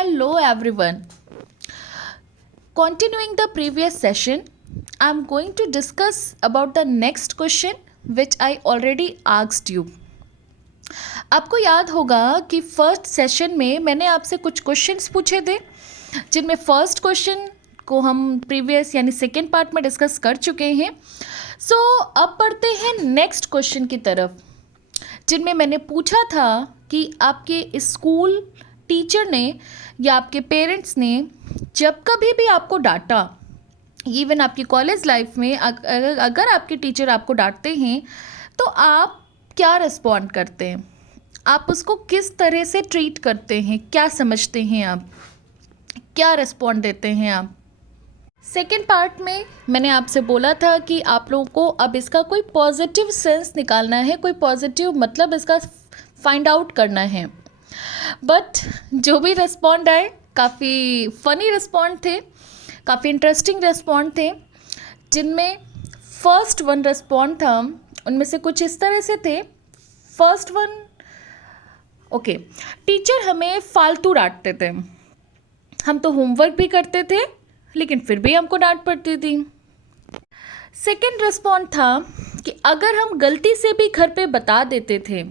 Hello everyone. Continuing the previous session, I am going to discuss about the next question which I already asked you. आपको याद होगा कि first session में मैंने आपसे कुछ क्वेश्चंस पूछे थे जिनमें फर्स्ट क्वेश्चन को हम प्रीवियस यानी सेकेंड पार्ट में डिस्कस कर चुके हैं. अब बढ़ते हैं नेक्स्ट क्वेश्चन की तरफ जिनमें मैंने पूछा था कि आपके स्कूल टीचर ने या आपके पेरेंट्स ने जब कभी भी आपको डांटा, इवन आपकी कॉलेज लाइफ में अगर आपके टीचर आपको डांटते हैं तो आप क्या रिस्पॉन्ड करते हैं, आप उसको किस तरह से ट्रीट करते हैं, क्या समझते हैं आप, क्या रिस्पॉन्ड देते हैं आप. सेकेंड पार्ट में मैंने आपसे बोला था कि आप लोगों को अब इसका कोई पॉजिटिव सेंस निकालना है, कोई पॉजिटिव मतलब इसका फाइंड आउट करना है. बट जो भी रिस्पॉन्ड आए काफ़ी फ़नी रिस्पॉन्ड थे, काफ़ी इंटरेस्टिंग रिस्पॉन्ड थे. जिनमें फर्स्ट वन रिस्पॉन्ड था उनमें से कुछ इस तरह से थे. फर्स्ट वन, ओके, टीचर हमें फालतू डांटते थे, हम तो होमवर्क भी करते थे लेकिन फिर भी हमको डांट पड़ती थी. सेकेंड रिस्पॉन्ड था कि अगर हम गलती से भी घर पे बता देते थे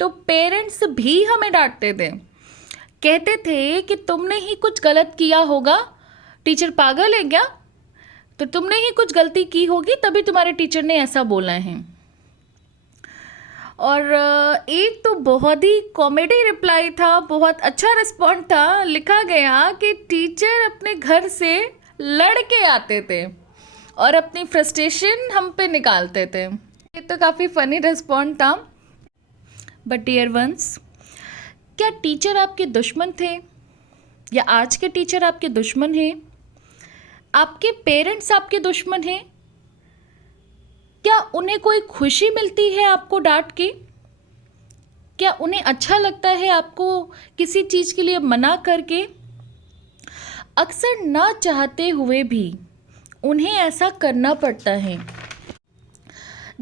तो पेरेंट्स भी हमें डांटते थे, कहते थे कि तुमने ही कुछ गलत किया होगा, टीचर पागल है क्या, तो तुमने ही कुछ गलती की होगी तभी तुम्हारे टीचर ने ऐसा बोला है. और एक तो बहुत ही कॉमेडी रिप्लाई था, बहुत अच्छा रिस्पॉन्ड था. लिखा गया कि टीचर अपने घर से लड़ के आते थे और अपनी फ्रस्ट्रेशन हम पे निकालते थे. ये तो काफ़ी फ़नी रिस्पॉन्ड था. बट डियर वंस, क्या टीचर आपके दुश्मन थे या आज के टीचर आपके दुश्मन हैं? आपके पेरेंट्स आपके दुश्मन हैं? क्या उन्हें कोई खुशी मिलती है आपको डांट के? क्या उन्हें अच्छा लगता है आपको किसी चीज़ के लिए मना करके? अक्सर ना चाहते हुए भी उन्हें ऐसा करना पड़ता है.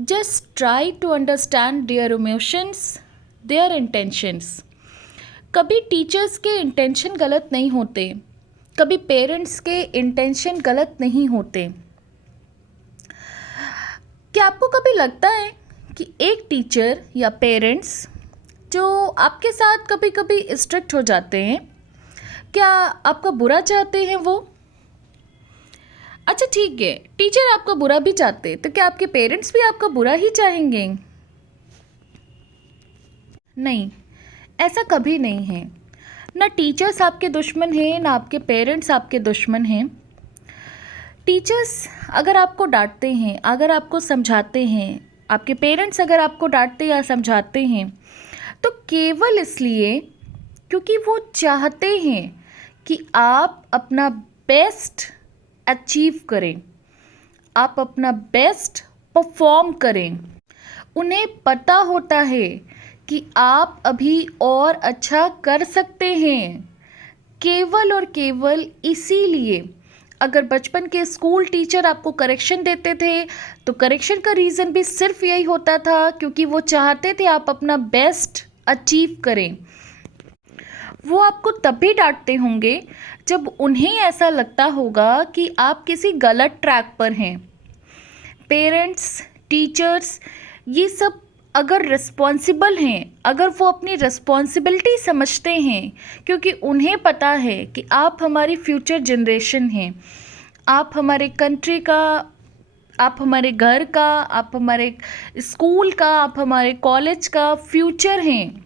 Just try to understand their emotions, their intentions. कभी टीचर्स के इंटेंशन गलत नहीं होते, कभी पेरेंट्स के इंटेंशन गलत नहीं होते. क्या आपको कभी लगता है कि एक टीचर या पेरेंट्स जो आपके साथ कभी कभी स्ट्रिक्ट हो जाते हैं, क्या आपका बुरा चाहते हैं वो? अच्छा ठीक है, टीचर आपका बुरा भी चाहते तो क्या आपके पेरेंट्स भी आपका बुरा ही चाहेंगे? नहीं, ऐसा कभी नहीं है. ना टीचर्स आपके दुश्मन हैं, ना आपके पेरेंट्स आपके दुश्मन हैं. टीचर्स अगर आपको डांटते हैं, अगर आपको समझाते हैं, आपके पेरेंट्स अगर आपको डांटते या समझाते हैं तो केवल इसलिए क्योंकि वो चाहते हैं कि आप अपना बेस्ट अचीव करें, आप अपना बेस्ट परफॉर्म करें. उन्हें पता होता है कि आप अभी और अच्छा कर सकते हैं. केवल और केवल इसीलिए अगर बचपन के स्कूल टीचर आपको करेक्शन देते थे तो करेक्शन का रीज़न भी सिर्फ यही होता था क्योंकि वो चाहते थे आप अपना बेस्ट अचीव करें. वो आपको तब भी डांटते होंगे जब उन्हें ऐसा लगता होगा कि आप किसी गलत ट्रैक पर हैं. पेरेंट्स, टीचर्स, ये सब अगर रिस्पॉन्सिबल हैं, अगर वो अपनी रिस्पॉन्सिबिलिटी समझते हैं, क्योंकि उन्हें पता है कि आप हमारी फ्यूचर जनरेशन हैं, आप हमारे कंट्री का, आप हमारे घर का, आप हमारे स्कूल का, आप हमारे कॉलेज का फ्यूचर हैं,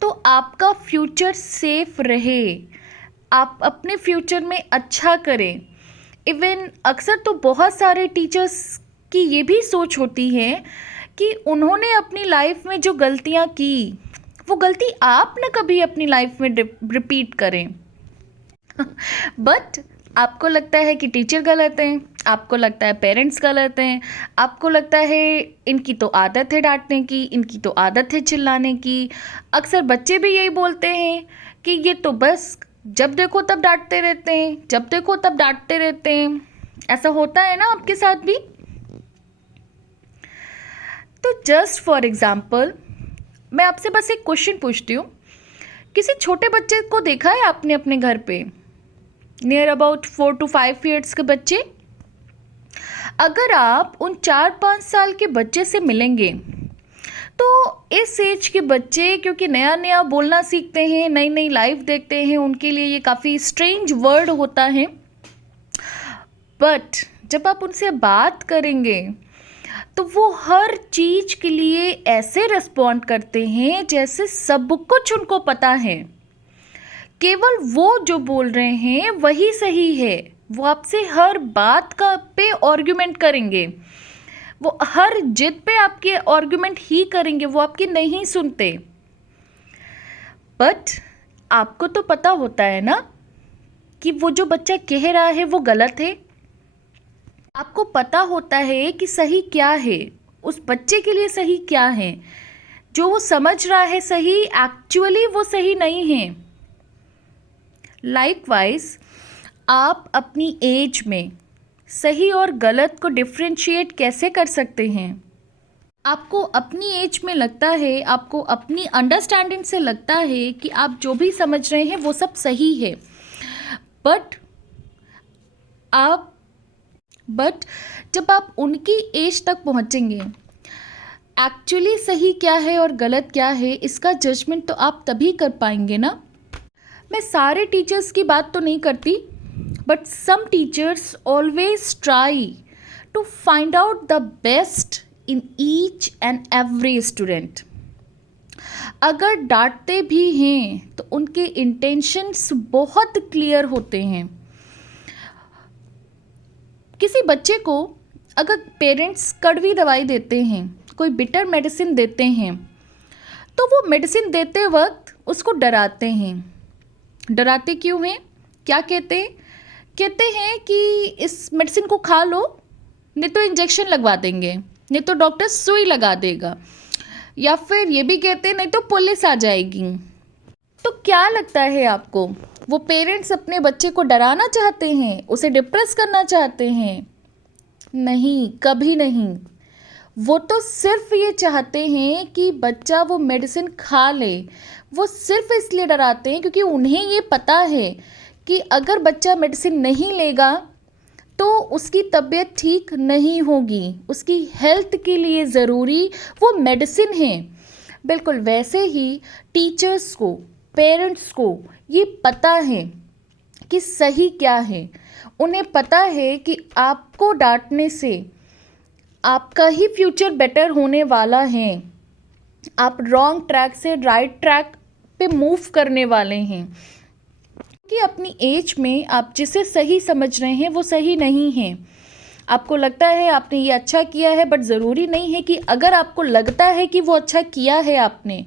तो आपका फ्यूचर सेफ रहे, आप अपने फ्यूचर में अच्छा करें. इवन अक्सर तो बहुत सारे टीचर्स की ये भी सोच होती है कि उन्होंने अपनी लाइफ में जो गलतियाँ की वो गलती आप न कभी अपनी लाइफ में रिपीट करें. बट आपको लगता है कि टीचर गलत हैं, आपको लगता है पेरेंट्स गलत हैं, आपको लगता है इनकी तो आदत है डांटने की, इनकी तो आदत है चिल्लाने की. अक्सर बच्चे भी यही बोलते हैं कि ये तो बस जब देखो तब डांटते रहते हैं, जब देखो तब डांटते रहते हैं. ऐसा होता है ना आपके साथ भी? तो जस्ट फॉर एग्ज़ाम्पल मैं आपसे बस एक क्वेश्चन पूछती हूँ किसी छोटे बच्चे को देखा है आपने अपने घर पे? नियर अबाउट 4 to 5 years के बच्चे। अगर आप उन 4-5 साल के बच्चे से मिलेंगे तो इस एज के बच्चे, क्योंकि नया नया बोलना सीखते हैं, नई नई लाइफ देखते हैं, उनके लिए ये काफ़ी स्ट्रेंज वर्ड होता है। बट जब आप उनसे बात करेंगे तो वो हर चीज़ के लिए ऐसे रिस्पॉन्ड करते हैं जैसे सब कुछ उनको पता है। केवल वो जो बोल रहे हैं वही सही है। वो आपसे हर बात का पे आर्ग्यूमेंट करेंगे, वो हर जिद पे आपकी आर्ग्यूमेंट ही करेंगे, वो आपकी नहीं सुनते। बट आपको तो पता होता है ना कि वो जो बच्चा कह रहा है वो गलत है। आपको पता होता है कि सही क्या है, उस बच्चे के लिए सही क्या है। जो वो समझ रहा है सही, एक्चुअली वो सही नहीं है। लाइकवाइज आप अपनी एज में सही और गलत को डिफरेंशिएट कैसे कर सकते हैं? आपको अपनी एज में लगता है, आपको अपनी अंडरस्टैंडिंग से लगता है कि आप जो भी समझ रहे हैं वो सब सही है। बट जब आप उनकी एज तक पहुंचेंगे, एक्चुअली सही क्या है और गलत क्या है इसका जजमेंट तो आप तभी कर पाएंगे ना। मैं सारे टीचर्स की बात तो नहीं करती, but some teachers always try to find out the best in each and every student. अगर डांटते भी हैं तो उनके इंटेंशंस बहुत क्लियर होते हैं। किसी बच्चे को अगर पेरेंट्स कड़वी दवाई देते हैं, कोई बिटर मेडिसिन देते हैं, तो वो मेडिसिन देते वक्त उसको डराते हैं। डराते क्यों हैं? क्या कहते हैं? कहते हैं कि इस मेडिसिन को खा लो, नहीं तो इंजेक्शन लगवा देंगे, नहीं तो डॉक्टर सुई लगा देगा, या फिर ये भी कहते हैं नहीं तो पुलिस आ जाएगी। तो क्या लगता है आपको, वो पेरेंट्स अपने बच्चे को डराना चाहते हैं, उसे डिप्रेस करना चाहते हैं? नहीं, कभी नहीं। वो तो सिर्फ ये चाहते हैं कि बच्चा वो मेडिसिन खा ले। वो सिर्फ इसलिए डराते हैं क्योंकि उन्हें ये पता है कि अगर बच्चा मेडिसिन नहीं लेगा तो उसकी तबीयत ठीक नहीं होगी, उसकी हेल्थ के लिए ज़रूरी वो मेडिसिन है। बिल्कुल वैसे ही टीचर्स को, पेरेंट्स को ये पता है कि सही क्या है। उन्हें पता है कि आपको डांटने से आपका ही फ्यूचर बेटर होने वाला है। आप रॉन्ग ट्रैक से राइट ट्रैक पे मूव करने वाले हैं। कि अपनी एज में आप जिसे सही समझ रहे हैं वो सही नहीं है। आपको लगता है आपने ये अच्छा किया है, बट ज़रूरी नहीं है कि अगर आपको लगता है कि वो अच्छा किया है आपने,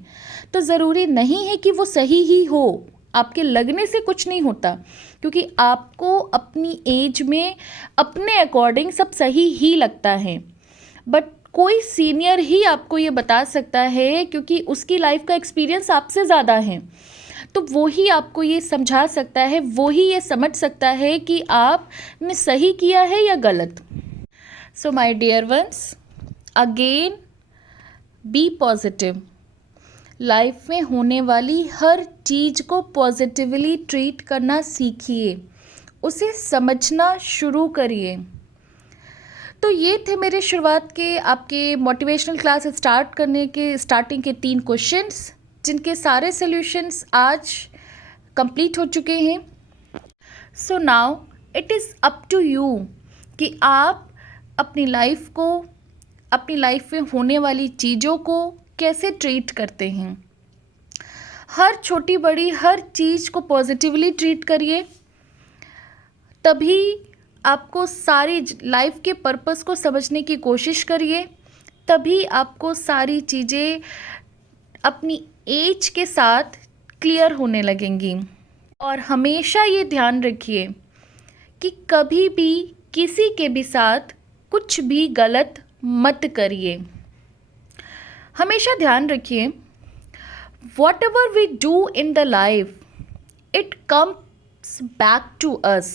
तो ज़रूरी नहीं है कि वो सही ही हो। आपके लगने से कुछ नहीं होता, क्योंकि आपको अपनी एज में अपने अकॉर्डिंग सब सही ही लगता है। बट कोई सीनियर ही आपको ये बता सकता है, क्योंकि उसकी लाइफ का एक्सपीरियंस आपसे ज़्यादा है, तो वो ही आपको ये समझा सकता है, वो ही ये समझ सकता है कि आपने सही किया है या गलत। So my dear once, again be positive. Life में होने वाली हर चीज़ को पॉजिटिवली ट्रीट करना सीखिए, उसे समझना शुरू करिए। तो ये थे मेरे शुरुआत के आपके मोटिवेशनल क्लास स्टार्टिंग के 3 क्वेश्चंस, जिनके सारे सॉल्यूशंस आज कंप्लीट हो चुके हैं। So now it is up to you कि आप अपनी लाइफ में होने वाली चीज़ों को कैसे ट्रीट करते हैं। हर छोटी बड़ी हर चीज़ को पॉजिटिवली ट्रीट करिए, तभी आपको सारी लाइफ के पर्पस को समझने की कोशिश करिए, तभी आपको सारी चीज़ें अपनी एज के साथ क्लियर होने लगेंगी। और हमेशा ये ध्यान रखिए कि कभी भी किसी के भी साथ कुछ भी गलत मत करिए। हमेशा ध्यान रखिए, whatever we do in the life, it comes back to us.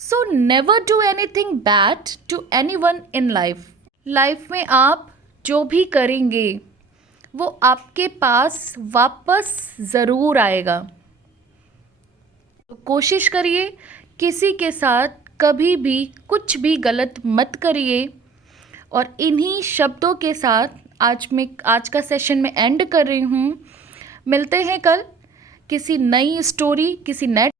So never do anything bad to anyone in life. Life में आप जो भी करेंगे वो आपके पास वापस ज़रूर आएगा। तो कोशिश करिए किसी के साथ कभी भी कुछ भी गलत मत करिए। और इन्हीं शब्दों के साथ आज का सेशन में एंड कर रही हूँ। मिलते हैं कल किसी नई स्टोरी, किसी नए